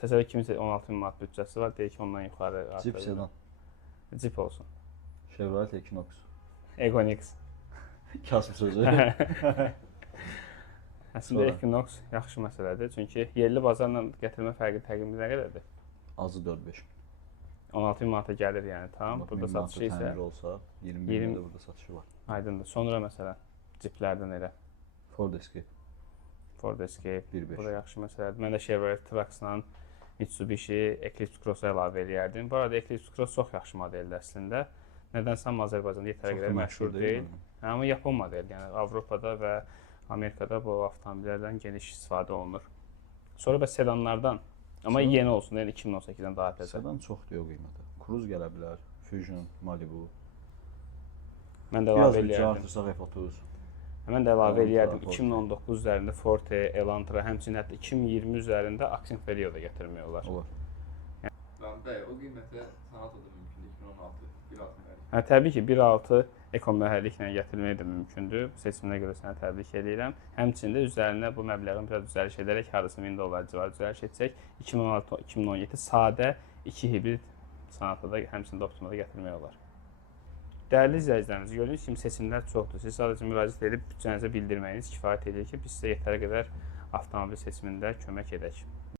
Təsəvvür 16 min manat büdcəsi var, deyək ki, ondan yuxarı artıq. Jeep sedan. Jeep olsun. Chevrolet Equinox. Egonix. Kasım sözü. Əslində Equinox yaxşı məsələdir. Çünki yerli bazarla gətirmə fərqi təqribən nə qədərdir? Azı 4-5. 16 min manata gəlir yəni tam. Burada satışı isə olsa 20 min də burada satışı var. Aydındır. Sonra məsələn Jeeplərdən elə Ford Escape. Ford Escape. 1.5. Bu da yaxşı məsələdir. Mən də Chevrolet Trax-la Mitsubishi Eclipse Cross-a əlavə eləyərdim. Bu arada Eclipse Cross çox yaxşı modeldir əslində. Nədənsə Azərbaycanda yetərli qədər məşhur deyil. Amma Yapon modeli, yəni Avropada və Amerikada bu avtomobillərdən geniş istifadə olunur. Sonra da sedanlardan, amma yeni olsun, yəni 2018-dən daha təzə. Sedan çoxdur o qiymətə. Cruze gələ bilər, Fusion, Malibu. Mən də əlavə eləyərdim. eləyərdim. Artırsaq F30. Mən də əlavə eləyərdim 2019 üzərində Forte, Elantra, həmçinin hətta 2020 üzərində Accent Vario da gətirmək olar. Olur. Bəli, o qiymətə sanat da mümkündür 2016 1.6 məhəllik. Hə, təbii ki, 1.6 eko məhəlliklə gətirmək də mümkündür. Bu seçiminə görə səni təbrik edirəm. Həmçində üzərinə bu məbləğin biraz düzəliş edərək hardasa 1000 dollar civarı düzəliş etsək 2016-2017 sadə 2 hibrid Sonata da həmçində Optima da gətirmək olar. Dəyərli izləyicilərimiz, gördüyünüz kimi seçimlər çoxdur. Siz sadəcə müraciət edib bütçənizə bildirməyiniz kifayət edir ki, biz sizə yetəri qədər avtomobil seçimində kömək edək.